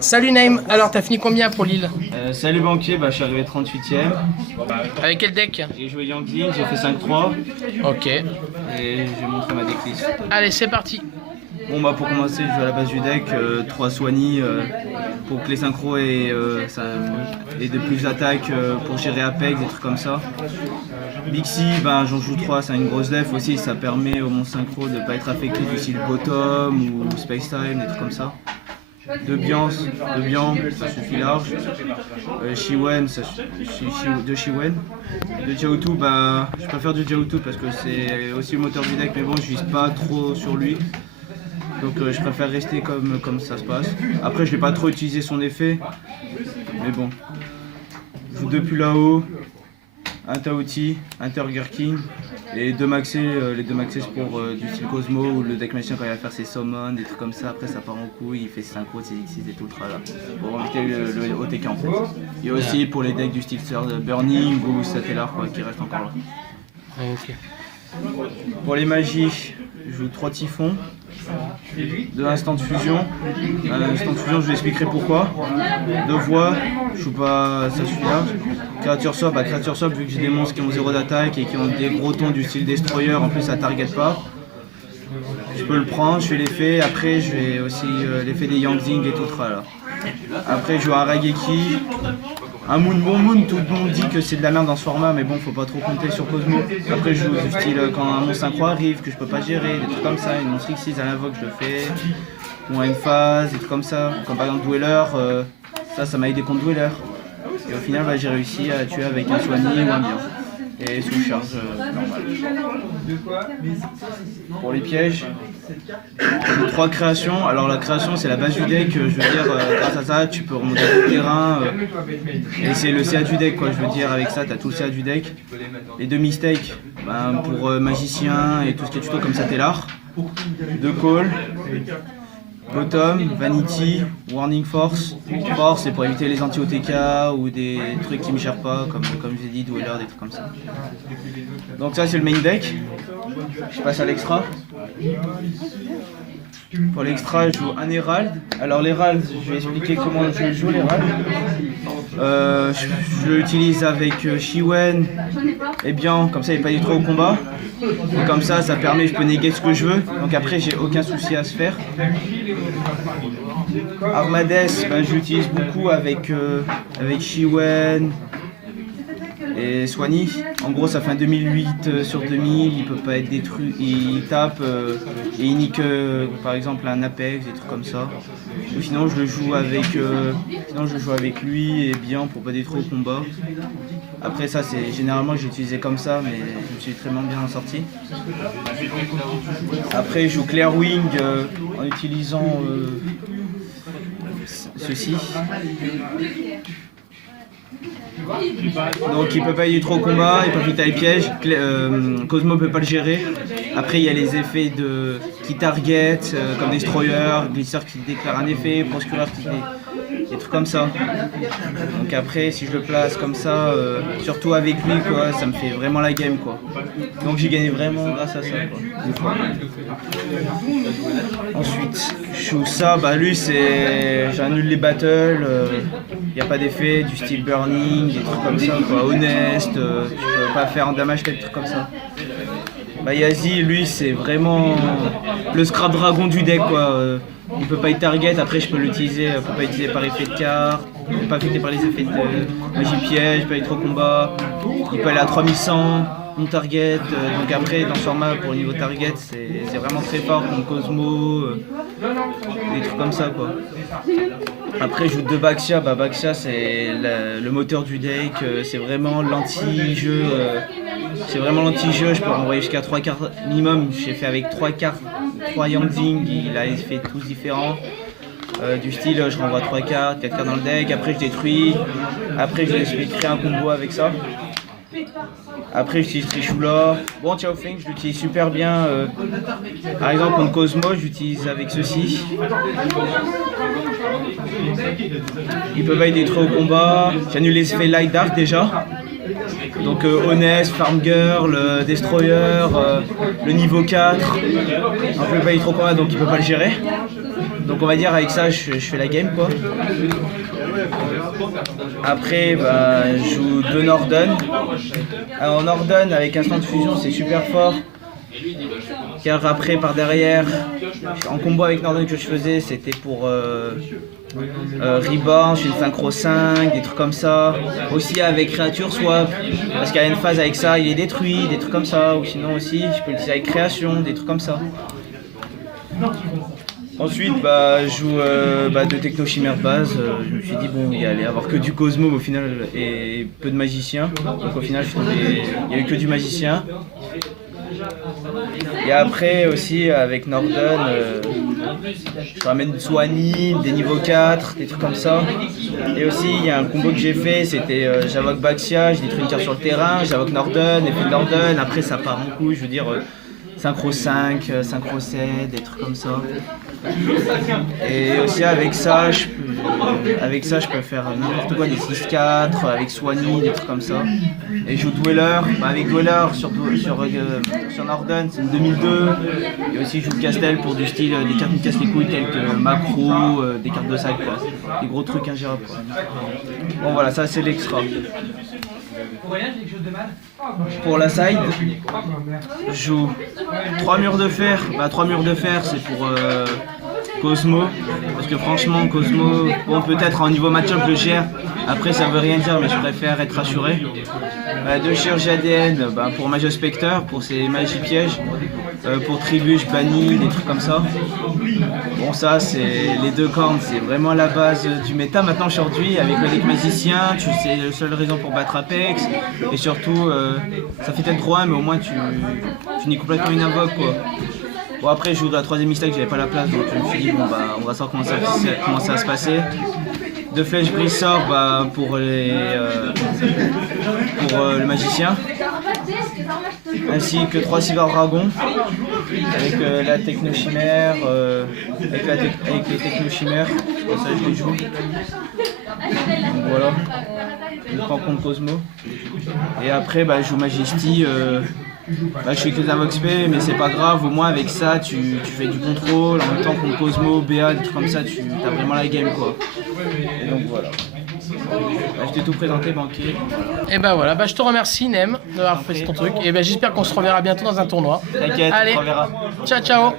Salut Naïm, alors t'as fini combien pour Lille? Salut banquier, je suis arrivé 38ème. Avec quel deck? J'ai joué Yangling, j'ai fait 5-3 Ok. et j'ai montré ma decklist. Allez, c'est parti. Bon pour commencer, je joue à la base du deck, 3 Soigny pour que les synchros et de plus d'attaque pour gérer Apex, des trucs comme ça. Bixi, j'en joue 3, c'est une grosse def aussi, ça permet au mon synchro de ne pas être affecté du style Bottom ou Space Time, des trucs comme ça. De Bian, ça suffit large. Shiwen, de Shiwen. De Jiaotu, je préfère du Jiaotu parce que c'est aussi le moteur du deck, mais bon, je vise pas trop sur lui. Donc je préfère rester comme ça se passe. Après, je vais pas trop utiliser son effet, mais bon. Je joue 2 Pulao, un Taoti, un Turgurking et les deux maxés c'est pour du style Cosmo ou le deck machin quand il va faire ses summons, des trucs comme ça. Après ça part en couille, il fait 5 autres, ses X6 et tout le tralala. Pour éviter le OTK en fait. Et aussi pour les decks du style Burning ou Satellar qui restent encore là. Ok. Pour les magies, je joue 3 typhons, 2 instants de fusion. Instant de fusion, je vous expliquerai pourquoi. 2 voix, je joue pas, ça suffit là. Créature swap, créature swap, vu que j'ai des monstres qui ont 0 d'attaque et qui ont des gros tons du style Destroyer, en plus ça target pas. Je peux le prendre, je fais l'effet, après je vais aussi l'effet des Yangling et tout là. Après je joue un Raigeki. Un Moon, tout le monde dit que c'est de la merde dans ce format, mais bon, faut pas trop compter sur Cosmo. Après, je joue du style quand un monstre synchro arrive, que je peux pas gérer, des trucs comme ça, une monstre X6 à l'invoque, je le fais. Ou à une phase, des trucs comme ça. Comme par exemple Dweller, ça m'a aidé contre Dweller. Et au final, j'ai réussi à tuer avec un Soigny ou un Bian. Et sous charge normale. Pour les pièges, 3 créations. Alors la création c'est la base du deck, je veux dire grâce à ça tu peux remonter tout le terrain et c'est le CA du deck quoi, je veux dire avec ça tu as tout le CA du deck. Les 2 mistakes pour magicien et tout ce qui est tuto comme Satellar. 2 call. Bottom, Vanity, Warning Force. Force c'est pour éviter les anti-OTK ou des trucs qui me gèrent pas, comme je l'ai dit, Dweller, des trucs comme ça. Donc ça c'est le main deck. Je passe à l'extra. Pour l'extra, je joue un Herald. Alors l'Herald, je vais expliquer comment je joue l'Herald. Je l'utilise avec Shiwen et bien, comme ça il n'est pas du trop au combat. Et comme ça permet, je peux néguer ce que je veux. Donc après, j'ai aucun souci à se faire. Armades, je l'utilise beaucoup avec Shiwen et Soigny. En gros, ça fait un 2008 sur 2000, il peut pas être détruit, il tape et il nique par exemple un Apex, des trucs comme ça. Ou sinon, je joue avec lui et bien pour pas détruire au combat. Après ça, c'est généralement j'ai utilisé comme ça, mais je me suis très bien sorti. Après, je joue Clairwing en utilisant ceci. Donc il peut pas y aller trop au combat, il peut éviter les pièges, Cosmo peut pas le gérer. Après il y a les effets qui target, comme Destroyer, Glisser qui déclare un effet, Proscurer qui des trucs comme ça. Donc après si je le place comme ça, surtout avec lui quoi, ça me fait vraiment la game quoi. Donc j'ai gagné vraiment grâce à ça quoi. Ensuite je joue ça, lui j'annule les battles, il n'y a pas d'effet du style Burning, des trucs comme ça quoi, Honest, tu peux pas faire un damage, des trucs comme ça. Yazi, lui c'est vraiment le scrap dragon du deck quoi. Il peut pas être target, après je peux l'utiliser, peut pas utiliser par effet de carte, il peut pas affecter par les effets de magie piège, il peut aller trop combat, il peut aller à 3100, non target, donc après dans ce format pour le niveau target c'est vraiment très fort comme Cosmo, des trucs comme ça quoi. Après je joue 2 Baxia, Baxia c'est le moteur du deck, c'est vraiment l'anti-jeu. Je peux renvoyer jusqu'à 3 cartes minimum, j'ai fait avec 3 cartes, 3 Yangling, il a fait tous différents. Du style je renvoie 3 cartes, 4 cartes dans le deck, après je détruis, après je vais créer un combo avec ça. Après j'utilise Trishula, Tiao Feng je l'utilise super bien, par exemple contre Cosmo j'utilise avec ceci. Il peut pas être détruit au combat, j'annule les effets Light Dark déjà. Donc Honest, Farm Girl, Destroyer, le niveau 4, un peu pas trop combat donc il peut pas le gérer. Donc on va dire avec ça je fais la game quoi. Après bah, je joue 2 Norden. Alors Norden avec instant de fusion c'est super fort. Car après par derrière, en combo avec Norden que je faisais c'était pour Reborn, je fais une synchro 5, des trucs comme ça. Aussi avec créature swap, parce qu'il y a une phase avec ça, il est détruit, des trucs comme ça. Ou sinon aussi je peux l'utiliser avec création, des trucs comme ça. Ensuite, bah, je joue 2 techno chimères base. Je me suis dit, bon, il allait y avoir que du Cosmo au final et peu de magiciens. Donc au final, il n'y a eu que du magicien. Et après aussi, avec Norden, je ramène Soigny, des niveaux 4, des trucs comme ça. Et aussi, il y a un combo que j'ai fait, c'était j'invoque Baxia, je détruis une carte sur le terrain, j'invoque Norden, effet de Norden. Après, ça part en couille, je veux dire. Synchro 5, Synchro 7, des trucs comme ça. Et aussi avec ça, je peux faire n'importe quoi, des 6-4, avec Soigny, des trucs comme ça. Et je joue Dweller, avec Dweller sur Norden, c'est une 2002. Et aussi je joue Castel pour du style des cartes qui me cassent les couilles telles que Macro, des cartes de sac, quoi. Des gros trucs ingérables. Quoi. Bon voilà, ça c'est l'extra. Pour la side, je joue 3 murs de fer. 3 murs de fer, c'est pour Cosmo. Parce que franchement, Cosmo, bon, peut-être en niveau match-up, je le gère. Après, ça veut rien dire, mais je préfère être rassuré. 2 chirurgies ADN pour Magie Spectre, pour ses magies pièges. Pour Tribuche, Banni, des trucs comme ça. Bon, ça, c'est les 2 cornes, c'est vraiment la base du méta. Maintenant, aujourd'hui, avec le deck magicien, c'est la seule raison pour battre Apex. Et surtout, ça fait peut-être trop 1, mais au moins tu finis complètement une invoque, quoi. Bon, après, je joue de la 3ème mistake, j'avais pas la place, donc je me suis dit, bon, bah, on va savoir comment ça va se passer. 2 flèches brissor pour le magicien. Ainsi que 3 Silver Dragon avec la techno chimère, avec les techno chimères, pour ça je les joue. Donc voilà, je prends contre Cosmo. Et après je joue Majesty, je fais que de la Vox P, mais c'est pas grave, au moins avec ça tu fais du contrôle, en même temps contre Cosmo, BA, des trucs comme ça, tu as vraiment la game quoi. Et donc voilà. Je t'ai tout présenté, banquier. Et ben voilà, je te remercie Nem d'avoir fait ton truc. Et ben j'espère qu'on se reverra bientôt dans un tournoi. T'inquiète, on se reverra. Ciao ciao.